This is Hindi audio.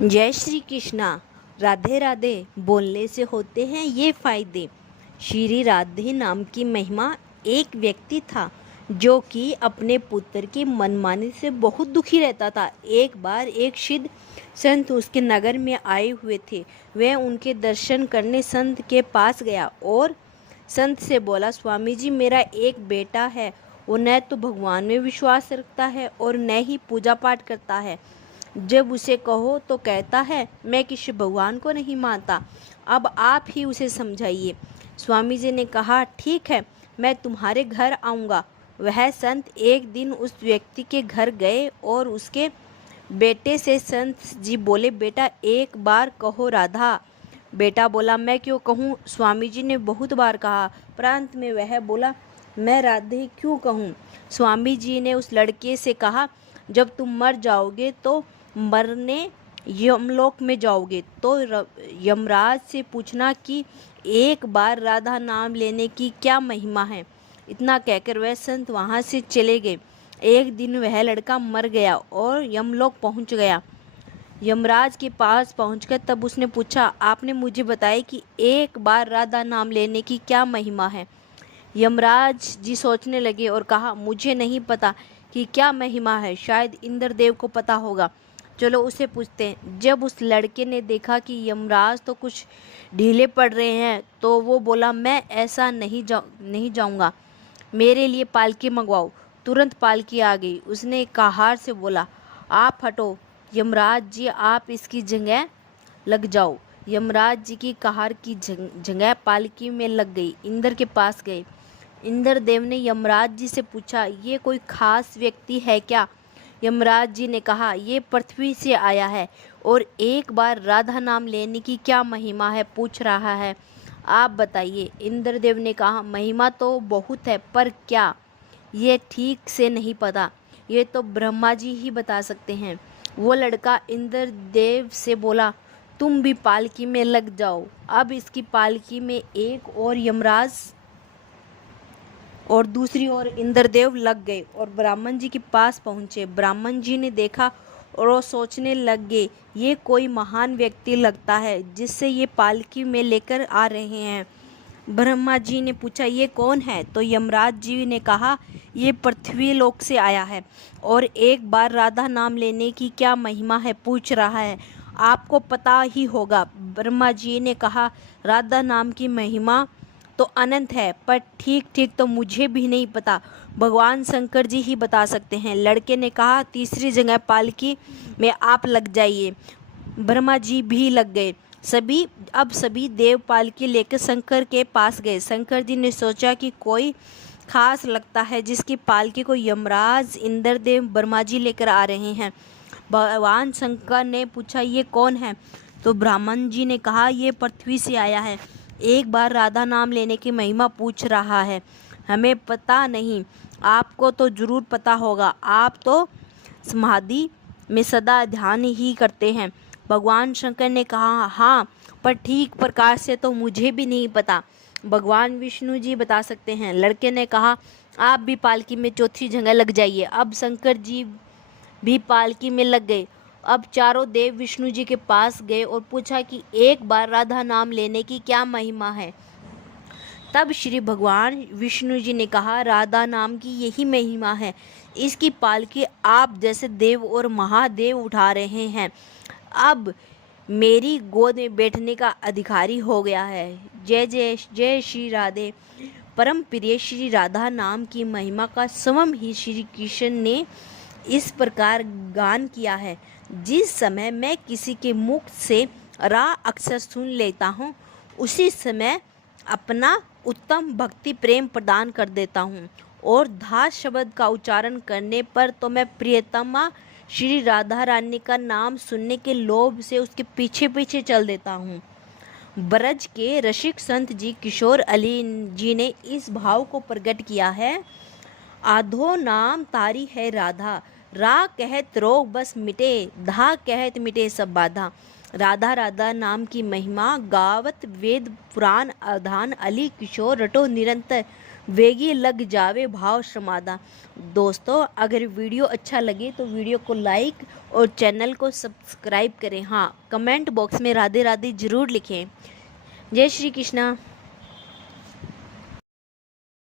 जय श्री कृष्णा। राधे राधे बोलने से होते हैं ये फायदे। श्री राधे नाम की महिमा। एक व्यक्ति था जो कि अपने पुत्र की मनमानी से बहुत दुखी रहता था। एक बार एक सिद्ध संत उसके नगर में आए हुए थे। वह उनके दर्शन करने संत के पास गया और संत से बोला, स्वामी जी, मेरा एक बेटा है। वो न तो भगवान में विश्वास रखता है और न ही पूजा पाठ करता है। जब उसे कहो तो कहता है मैं किसी भगवान को नहीं मानता। अब आप ही उसे समझाइए। स्वामी जी ने कहा, ठीक है, मैं तुम्हारे घर आऊँगा। वह संत एक दिन उस व्यक्ति के घर गए और उसके बेटे से संत जी बोले, बेटा एक बार कहो राधा। बेटा बोला, मैं क्यों कहूँ, स्वामी जी ने बहुत बार कहा। प्रांत में वह बोला, मैं राधे क्यों कहूँ। स्वामी जी ने उस लड़के से कहा, जब तुम मर जाओगे तो मरने यमलोक में जाओगे तो यमराज से पूछना कि एक बार राधा नाम लेने की क्या महिमा है। इतना कहकर वह संत वहाँ से चले गए। एक दिन वह लड़का मर गया और यमलोक पहुँच गया। यमराज के पास पहुंचकर तब उसने पूछा, आपने मुझे बताया कि एक बार राधा नाम लेने की क्या महिमा है। यमराज जी सोचने लगे और कहा, मुझे नहीं पता कि क्या महिमा है, शायद इंद्रदेव को पता होगा। चलो उसे पूछते हैं। जब उस लड़के ने देखा कि यमराज तो कुछ ढीले पड़ रहे हैं तो वो बोला, मैं ऐसा नहीं जाऊंगा, मेरे लिए पालकी मंगवाओ। तुरंत पालकी आ गई। उसने कहार से बोला, आप हटो यमराज जी, आप इसकी जगह लग जाओ। यमराज जी की कहार की जगह पालकी में लग गई। इंद्र के पास गए। इंद्र देव ने यमराज जी से पूछा, ये कोई खास व्यक्ति है क्या। यमराज जी ने कहा, ये पृथ्वी से आया है और एक बार राधा नाम लेने की क्या महिमा है पूछ रहा है, आप बताइए। इंद्रदेव ने कहा, महिमा तो बहुत है, पर क्या, ये ठीक से नहीं पता, ये तो ब्रह्मा जी ही बता सकते हैं। वो लड़का इंद्रदेव से बोला, तुम भी पालकी में लग जाओ। अब इसकी पालकी में एक और यमराज और दूसरी ओर इंद्रदेव लग गए और ब्राह्मण जी के पास पहुँचे। ब्राह्मण जी ने देखा और वो सोचने लग गए, ये कोई महान व्यक्ति लगता है जिससे ये पालकी में लेकर आ रहे हैं। ब्रह्मा जी ने पूछा, ये कौन है। तो यमराज जी ने कहा, ये पृथ्वी लोक से आया है और एक बार राधा नाम लेने की क्या महिमा है पूछ रहा है, आपको पता ही होगा। ब्रह्मा जी ने कहा, राधा नाम की महिमा तो अनंत है, पर ठीक ठीक तो मुझे भी नहीं पता, भगवान शंकर जी ही बता सकते हैं। लड़के ने कहा, तीसरी जगह पालकी में आप लग जाइए। ब्रह्मा जी भी लग गए। सभी देव पालकी लेकर शंकर के पास गए। शंकर जी ने सोचा कि कोई खास लगता है जिसकी पालकी को यमराज, इंद्रदेव, ब्रह्मा जी लेकर आ रहे हैं। भगवान शंकर ने पूछा, ये कौन है। तो ब्राह्मण जी ने कहा, ये पृथ्वी से आया है, एक बार राधा नाम लेने की महिमा पूछ रहा है। हमें पता नहीं, आपको तो जरूर पता होगा, आप तो समाधि में सदा ध्यान ही करते हैं। भगवान शंकर ने कहा, हाँ, पर ठीक प्रकार से तो मुझे भी नहीं पता, भगवान विष्णु जी बता सकते हैं। लड़के ने कहा, आप भी पालकी में चौथी जगह लग जाइए। अब शंकर जी भी पालकी में लग गए। अब चारों देव विष्णु जी के पास गए और पूछा कि एक बार राधा नाम लेने की क्या महिमा है। तब श्री भगवान विष्णु जी ने कहा, राधा नाम की यही महिमा है, इसकी पालकी आप जैसे देव और महादेव उठा रहे हैं। अब मेरी गोद में बैठने का अधिकारी हो गया है। जय जय जय श्री राधे। परम प्रिय श्री राधा नाम की महिमा का समम ही श्री कृष्ण ने इस प्रकार गान किया है। जिस समय मैं किसी के मुख से रा अक्षर सुन लेता हूँ, उसी समय अपना उत्तम भक्ति प्रेम प्रदान कर देता हूँ और धा शब्द का उच्चारण करने पर तो मैं प्रियतमा श्री राधा रानी का नाम सुनने के लोभ से उसके पीछे पीछे चल देता हूँ। ब्रज के रसिक संत जी किशोर अली जी ने इस भाव को प्रकट किया है। आधो नाम तारी है राधा, रा कहत रोग बस मिटे, धा कहत मिटे सब बाधा। राधा राधा नाम की महिमा गावत वेद पुराण अधान अली किशोर रटो निरंतर, वेगी लग जावे भाव श्रमादा। दोस्तों अगर वीडियो अच्छा लगे तो वीडियो को लाइक और चैनल को सब्सक्राइब करें। हाँ, कमेंट बॉक्स में राधे राधे ज़रूर लिखें। जय श्री कृष्णा।